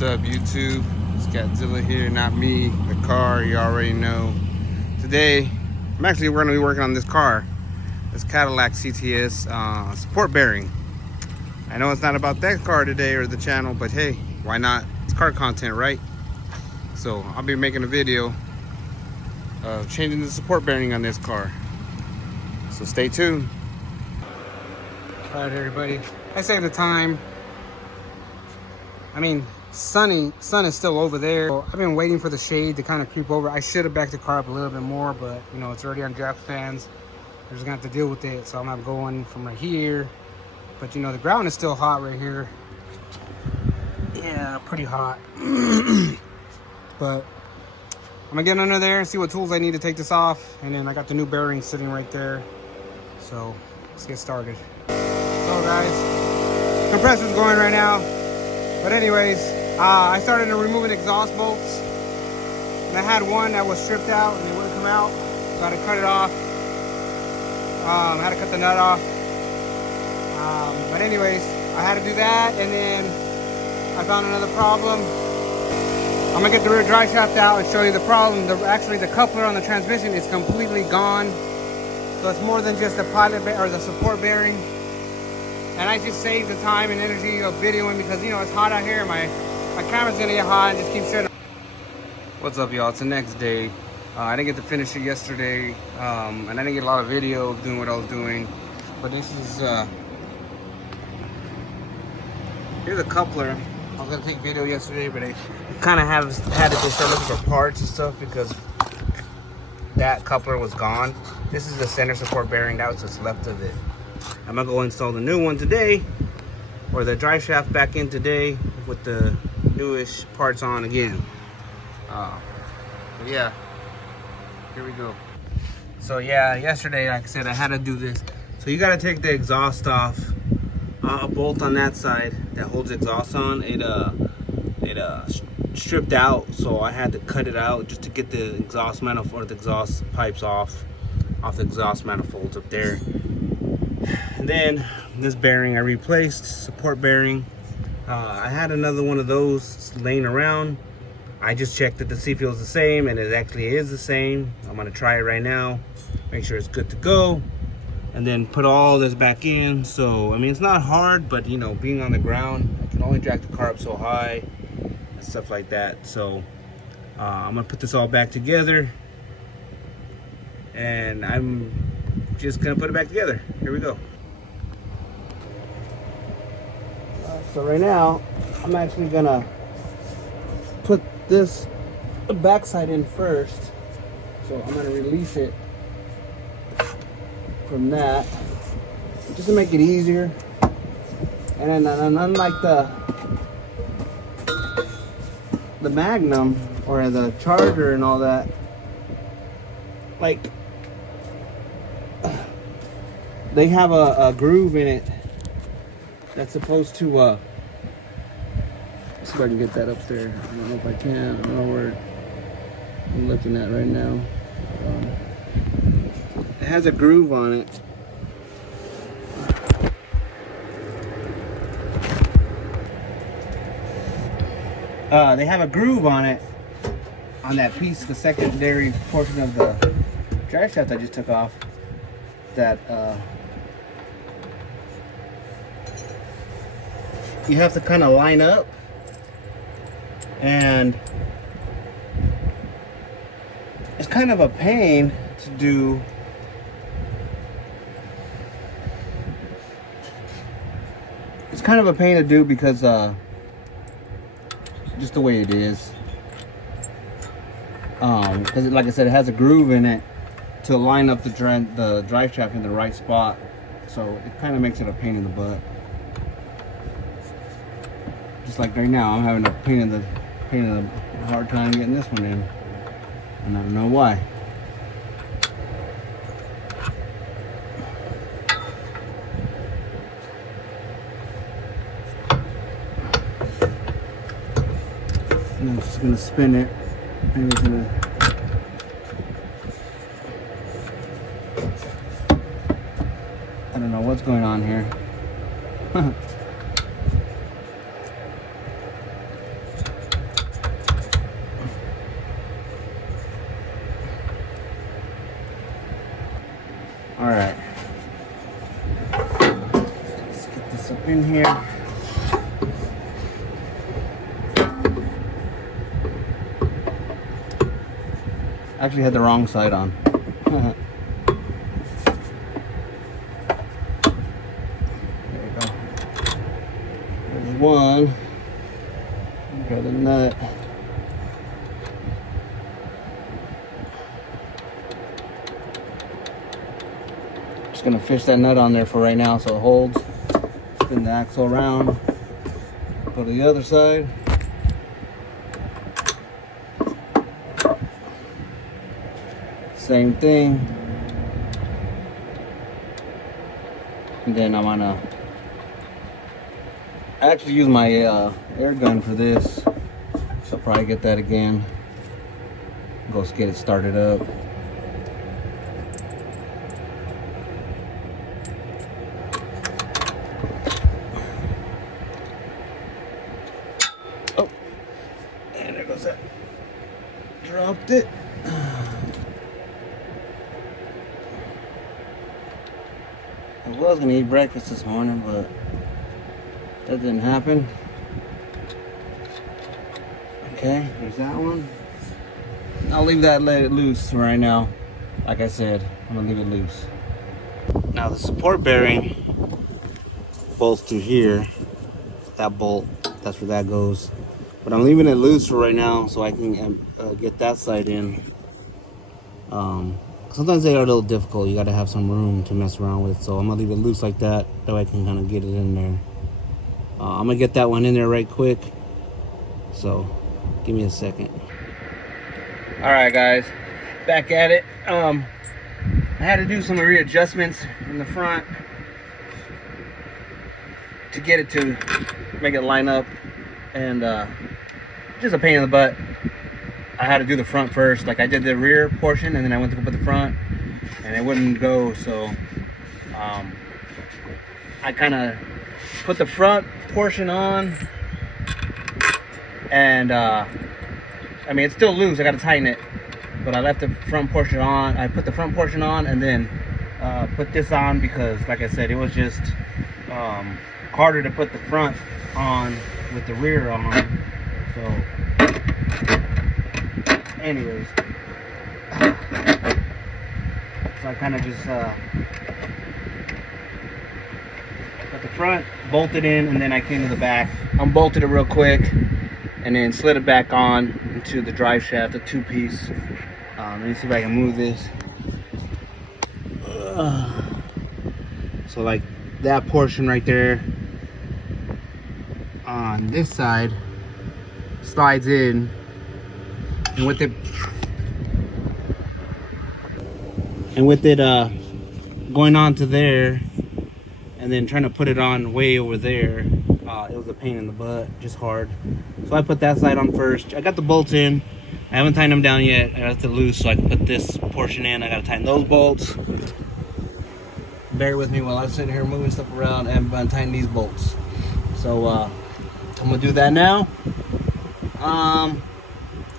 What's up, YouTube? It's Godzilla here, not me. The car, you already know. Today, we're going to be working on this car. This Cadillac CTS support bearing. I know it's not about that car today or the channel, but hey, why not? It's car content, right? So I'll be making a video of changing the support bearing on this car. So stay tuned. All right, everybody. I say the time. I mean, sun is still over there. So I've been waiting for the shade to kind of creep over. I should have backed the car up a little bit more, but you know, it's already on draft fans. We're just gonna have to deal with it. So I'm not going from right here. But you know, the ground is still hot right here. Yeah, pretty hot. But I'm gonna get under there and see what tools I need to take this off. And then I got the new bearing sitting right there. So let's get started. So guys, compressor's going right now. But anyways, I started removing exhaust bolts. And I had one that was stripped out and it wouldn't come out. So I had to cut it off. I had to cut the nut off. But anyways, I had to do that, and then I found another problem. I'm gonna get the rear drive shaft out and show you the problem. Actually, the coupler on the transmission is completely gone. So it's more than just the pilot or the support bearing. And I just saved the time and energy of videoing because, you know, it's hot out here. My camera's gonna get hot and just keep shutting. What's up, y'all? It's the next day. I didn't get to finish it yesterday, and I didn't get a lot of video doing what I was doing. But this is here's a coupler. I was gonna take video yesterday, but I kind of had to just start looking for parts and stuff because that coupler was gone. This is the center support bearing. That was what's left of it. I'm gonna go install the new one today, or the drive shaft back in today with the newish parts on again. But yeah, here we go. So yeah, yesterday, like I said, I had to do this. So you gotta take the exhaust off. A bolt on that side that holds the exhaust on, it stripped out, so I had to cut it out just to get the exhaust manifold or the exhaust pipes off the exhaust manifolds up there. And then this bearing I replaced, support bearing. I had another one of those laying around. I just checked that the see feels the same, and it actually is the same. I'm gonna try it right now, make sure it's good to go, and then put all this back in. So I mean, it's not hard, but you know, being on the ground, I can only drag the car up so high and stuff like that. So I'm gonna put this all back together, and I'm just gonna put it back together. Here we go. So right now, I'm actually gonna put this backside in first. So I'm gonna release it from that, just to make it easier. And then unlike the Magnum or the Charger and all that, like they have a groove in it that's supposed to see if I can get that up there. I don't know if I can. I don't know where I'm looking at right now. It has a groove on it. They have a groove on it, on that piece, the secondary portion of the drive shaft I just took off, that you have to kind of line up, and it's kind of a pain to do. It's kind of a pain to do because just the way it is. Because like I said, it has a groove in it to line up the drive shaft in the right spot. So it kind of makes it a pain in the butt. Just like right now, I'm having a pain in the hard time getting this one in, and I don't know why. And I'm just gonna spin it, and it's gonna. I don't know what's going on here. this up in here. Actually had the wrong side on. There you go. There's one. Got a nut. Just gonna fish that nut on there for right now so it holds. Spin the axle around. Go to the other side. Same thing. And then I'm gonna actually use my air gun for this. So I'll probably get that again. Go get it started up. Oh, and there goes that. Dropped it. I was gonna eat breakfast this morning, but that didn't happen. Okay, there's that one. I'll leave that, let it loose right now. Like I said, I'm gonna leave it loose. Now the support bearing bolts through here. That bolt, that's where that goes. But I'm leaving it loose for right now so I can get that side in. Sometimes they are a little difficult. You gotta have some room to mess around with. So I'm gonna leave it loose like that. That way I can kind of get it in there. I'm gonna get that one in there right quick. So give me a second. All right, guys, back at it. I had to do some readjustments in the front to get it to make it line up, and just a pain in the butt. I had to do the front first. Like I did the rear portion, and then I went to go put the front, and it wouldn't go. So I kind of put the front portion on, and I mean it's still loose. I got to tighten it, but I left the front portion on. I put the front portion on, and then put this on because, like I said, it was just harder to put the front on with the rear on. So anyways, so I kind of just put the front, bolted in, and then I came to the back, unbolted it real quick, and then slid it back on into the drive shaft, a two-piece. Let me see if I can move this. So like that portion right there on this side slides in, and with it going on to there and then trying to put it on way over there, it was a pain in the butt, just hard. So I put that side on first. I got the bolts in. I haven't tightened them down yet. I got it loose so I can put this portion in. I gotta tighten those bolts. Bear with me while I'm sitting here moving stuff around and untying these bolts. So I'm gonna do that now.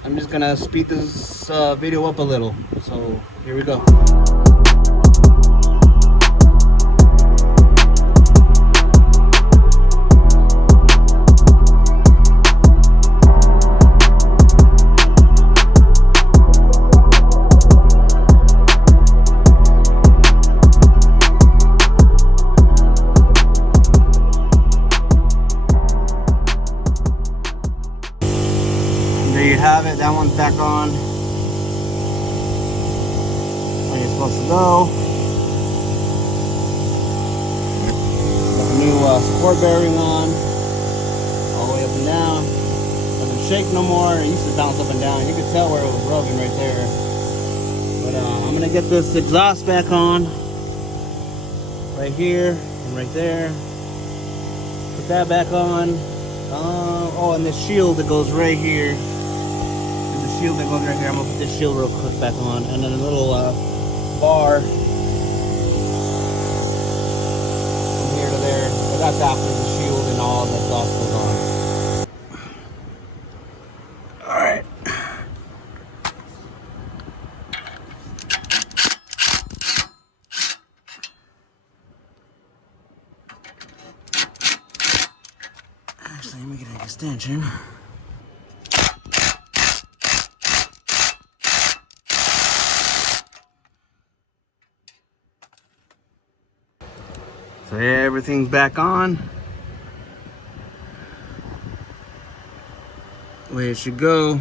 I'm just gonna speed this video up a little. So here we go. There you have it. That one's back on where you're supposed to go. Got the new support bearing on, all the way up and down. Doesn't shake no more. It used to bounce up and down. You could tell where it was rubbing right there. But I'm gonna get this exhaust back on, right here and right there. Put that back on. Oh, and this shield that goes right here. Shield that goes right here. I'm gonna put this shield real quick back on, and then a little bar from here to there. But that's after the shield and all the exhaust goes on. All right. So let me get an extension. So yeah, everything's back on. The way it should go.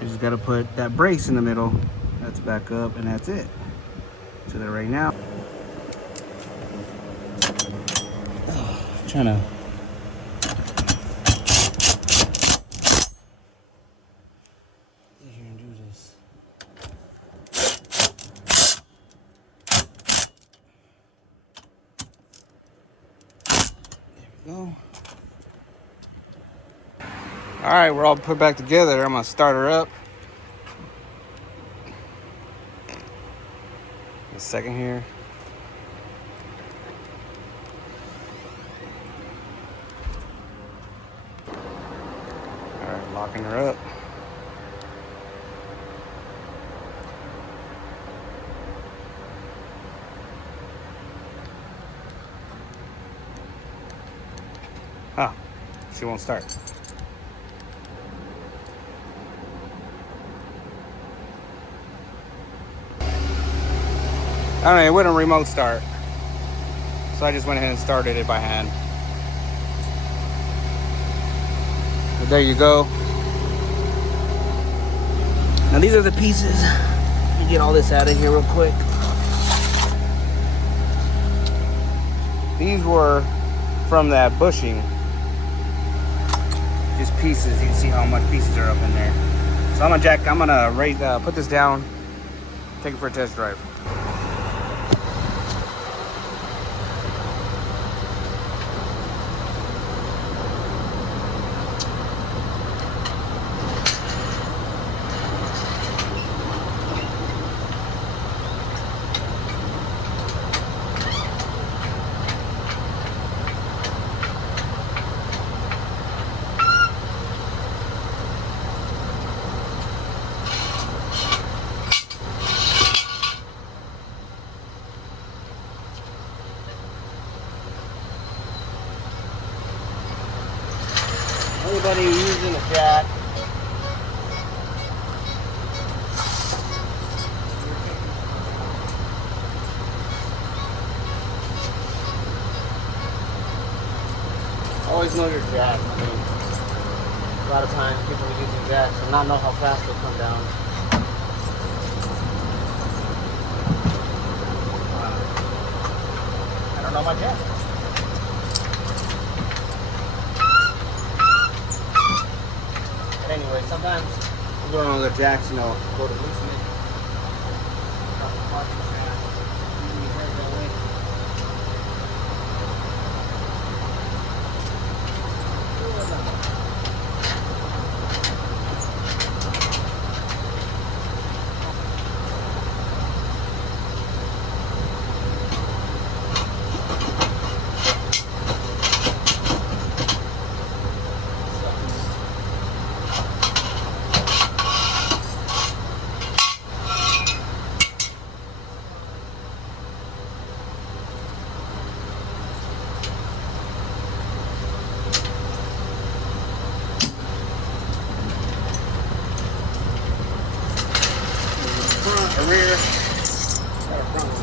I just gotta put that brace in the middle. That's back up, and that's it. So that right now. Trying to. Sit here and do this. There we go. All right, we're all put back together. I'm gonna start her up. A second here. All right, locking her up. Huh, she won't start. All right, it wouldn't remote start. So I just went ahead and started it by hand. But there you go. Now these are the pieces. Let me get all this out of here real quick. These were from that bushing. Just pieces. You can see how much pieces are up in there. So I'm gonna raise, put this down, take it for a test drive. Anybody using a jack, always know your jack. I mean, a lot of times people are using jacks and not know how fast they'll come down. I don't know my jack. Anyway, sometimes I'm going on the jacks, you know, go to loosen it. Front or rear. Got a front one.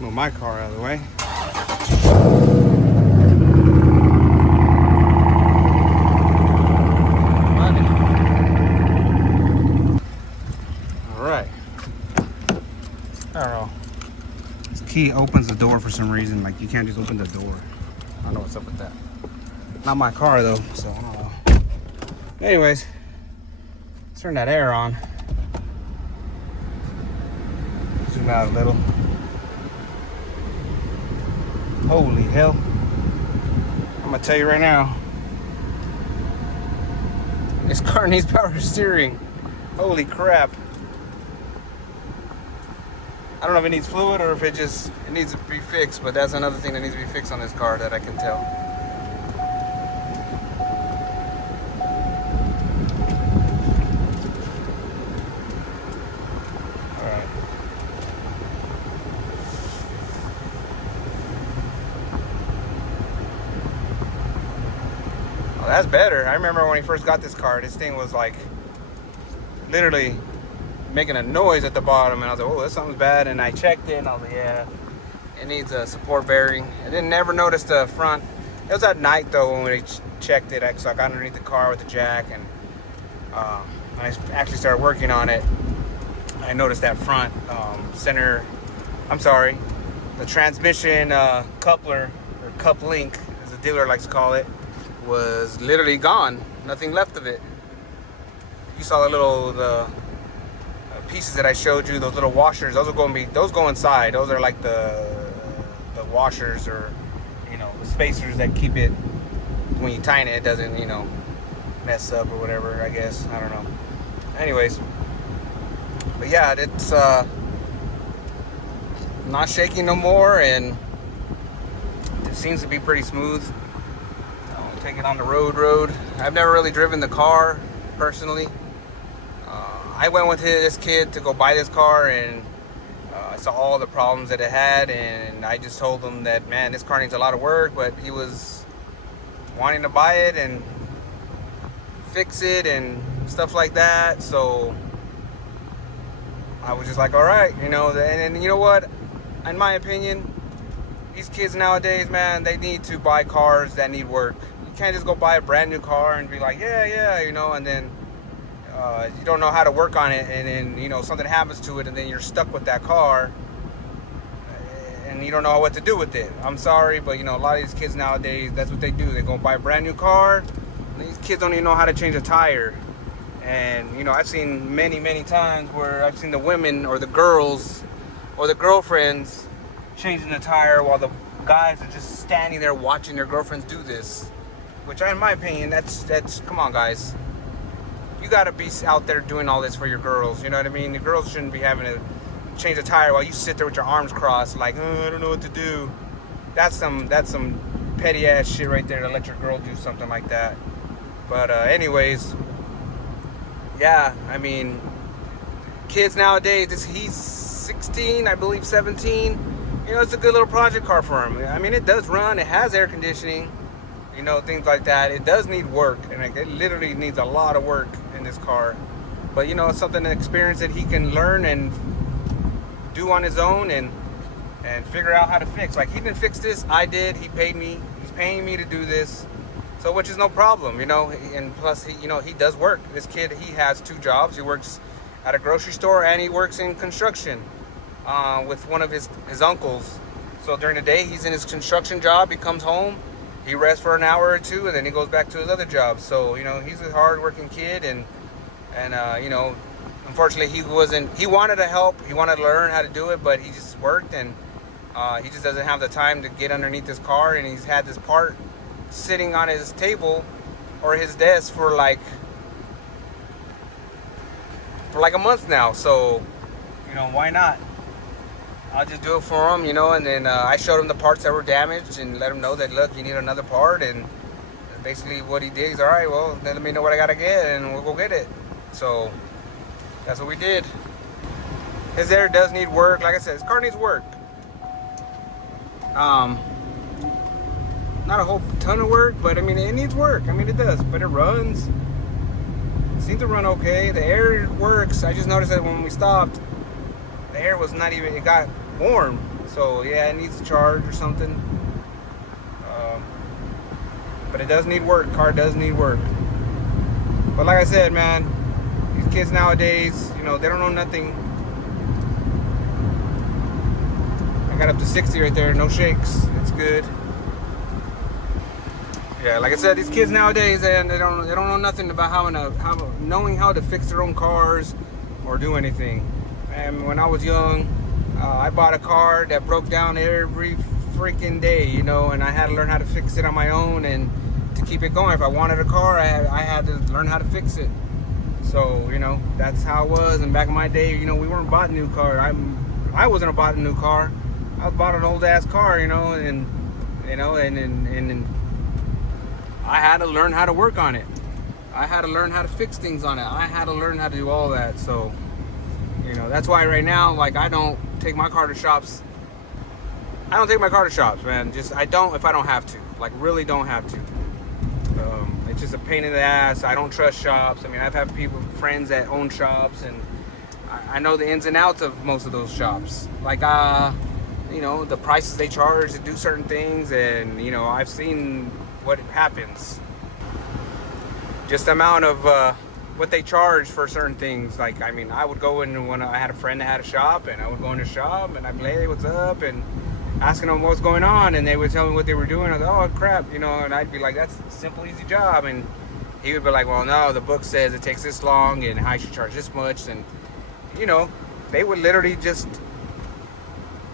Move my car out of the way. All right. I don't know. This key opens the door for some reason. Like you can't just open the door. I don't know what's up with that. Not my car though, so I don't know. Anyways, let's turn that air on. Zoom out a little. Holy hell. I'm gonna tell you right now, this car needs power steering. Holy crap. I don't know if it needs fluid or if it needs to be fixed, but that's another thing that needs to be fixed on this car that I can tell. Alright. Oh, that's better. I remember when he first got this car, this thing was like literally making a noise at the bottom, and I was like, oh, that something's bad. And I checked it and I was like, yeah, it needs a support bearing. I didn't never notice the front. It was at night though when we checked it, so I got underneath the car with the jack, and when I actually started working on it, I noticed that front the transmission coupler, or cup link as the dealer likes to call it, was literally gone. Nothing left of it. You saw the pieces that I showed you, those little washers, those go inside. Those are like the washers, or the spacers that keep it, when you tighten it, it doesn't mess up or whatever, I guess. I don't know. Anyways, but yeah, it's not shaking no more, and it seems to be pretty smooth. I'll take it on the road. I've never really driven the car personally. I went with this kid to go buy this car, and I saw all the problems that it had, and I just told him that, man, this car needs a lot of work, but he was wanting to buy it and fix it and stuff like that. So I was just like, all right, and you know what? In my opinion, these kids nowadays, man, they need to buy cars that need work. You can't just go buy a brand new car and be like, yeah, and then you don't know how to work on it, and then something happens to it, and then you're stuck with that car, and you don't know what to do with it. I'm sorry, but a lot of these kids nowadays, that's what they do. They go buy a brand new car, and these kids don't even know how to change a tire. And I've seen many times where I've seen the women or the girls or the girlfriends changing the tire while the guys are just standing there watching their girlfriends do this. Which, in my opinion, that's come on, guys. You gotta be out there doing all this for your girls. You know what I mean? The girls shouldn't be having to change a tire while you sit there with your arms crossed, like, I don't know what to do. That's some petty ass shit right there to let your girl do something like that. But anyways, yeah, I mean, kids nowadays, he's 16, I believe 17. It's a good little project car for him. I mean, it does run. It has air conditioning. Things like that. It does need work, and it literally needs a lot of work in this car. But it's something, an experience that he can learn and do on his own, and figure out how to fix. Like, he didn't fix this, I did. He paid me. He's paying me to do this, so which is no problem, And plus, he does work. This kid, he has 2 jobs. He works at a grocery store, and he works in construction with one of his uncles. So during the day, he's in his construction job. He comes home. He rests for an hour or 2, and then he goes back to his other job. So, he's a hard-working kid, and unfortunately, he wanted to help. He wanted to learn how to do it, but he just worked, and he just doesn't have the time to get underneath his car, and he's had this part sitting on his table or his desk for like a month now. So, why not? I'll just do it for him, and then I showed him the parts that were damaged and let him know that, look, you need another part. And basically what he did, he's all right, well, then let me know what I got to get, and we'll go get it. So that's what we did. His air does need work. Like I said, his car needs work. Not a whole ton of work, but I mean, it needs work. I mean, it does, but it runs. It seems to run okay. The air works. I just noticed that when we stopped, the air was not even, it got warm. So yeah, it needs a charge or something. But it does need work. Car does need work. But like I said, man, these kids nowadays, they don't know nothing. I got up to 60 right there, no shakes. It's good. Yeah, like I said, these kids nowadays, and they don't know nothing about knowing how to fix their own cars or do anything. And when I was young, I bought a car that broke down every freaking day, you know, and I had to learn how to fix it on my own and to keep it going. If I wanted a car, I had to learn how to fix it. So, you know, that's how it was. And back in my day, you know, we weren't bought a new car. I wasn't bought a new car. I bought an old ass car, you know, and I had to learn how to work on it. I had to learn how to fix things on it. I had to learn how to do all that. So, you know, that's why right now, like, I don't take my car to shops. I don't take my car to shops, man. I don't if I don't have to. Like, really don't have to. It's just a pain in the ass. I don't trust shops. I mean, I've had friends that own shops, and I know the ins and outs of most of those shops. Like, you know, the prices they charge to do certain things, and, you know, I've seen what happens. Just the amount of what they charge for certain things. Like, I mean, I would go in when I had a friend that had a shop, and I would go in the shop, and I'd be like, hey, what's up? And asking them what's going on, and they would tell me what they were doing. I was like, oh crap, you know, and I'd be like, that's a simple, easy job. And he would be like, well, no, the book says it takes this long, and I should charge this much. And, you know, they would literally just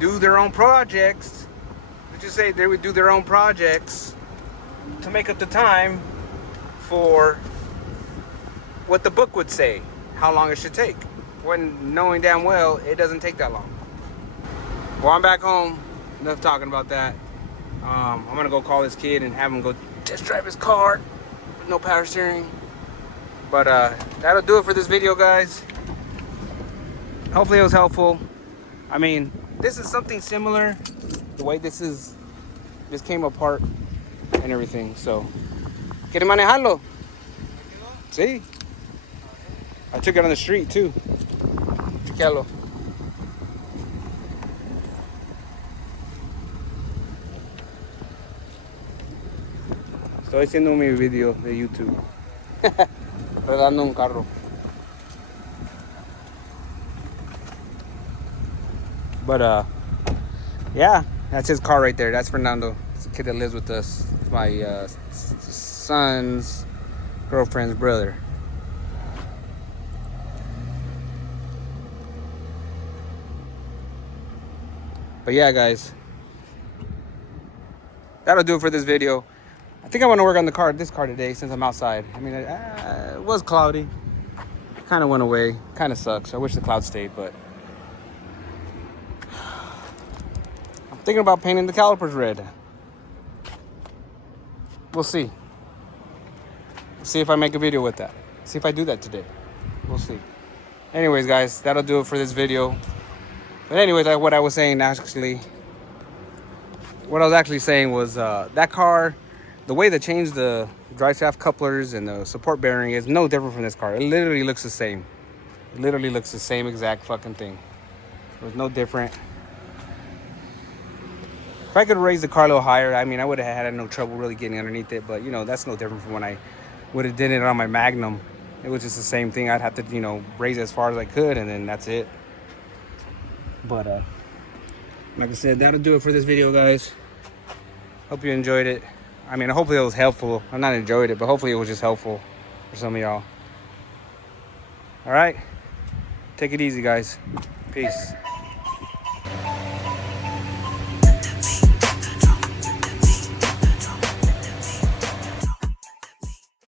do their own projects. Let's just say they would do their own projects to make up the time for what the book would say, how long it should take, when knowing damn well it doesn't take that long. Well, I'm back home. Enough talking about that. I'm gonna go call this kid and have him go test drive his car with no power steering. But that'll do it for this video, guys. Hopefully it was helpful. I mean, this is something similar. The way this came apart and everything. So, ¿quiere manejarlo? Sí. I took it on the street too. Chequealo. Estoy haciendo mi video de YouTube. Rodando un carro. But yeah, that's his car right there. That's Fernando. It's a kid that lives with us. It's my son's girlfriend's brother. But yeah, guys, that'll do it for this video. I think I want to work on this car today since I'm outside. I mean, it was cloudy. Kind of went away. Kind of sucks. I wish the clouds stayed, but I'm thinking about painting the calipers red. We'll see. See if I make a video with that. See if I do that today. We'll see. Anyways, guys, that'll do it for this video. But anyways, what I was saying actually, what I was actually saying was that car, the way they changed the drive shaft couplers and the support bearing is no different from this car. It literally looks the same. It literally looks the same exact fucking thing. It was no different. If I could raise the car a little higher, I mean, I would have had no trouble really getting underneath it. But, you know, that's no different from when I would have did it on my Magnum. It was just the same thing. I'd have to, you know, raise it as far as I could, and then that's it. But, like I said, that'll do it for this video, guys. Hope you enjoyed it. I mean, hopefully it was helpful. I'm not enjoyed it, but hopefully it was just helpful for some of y'all. All right. Take it easy, guys. Peace.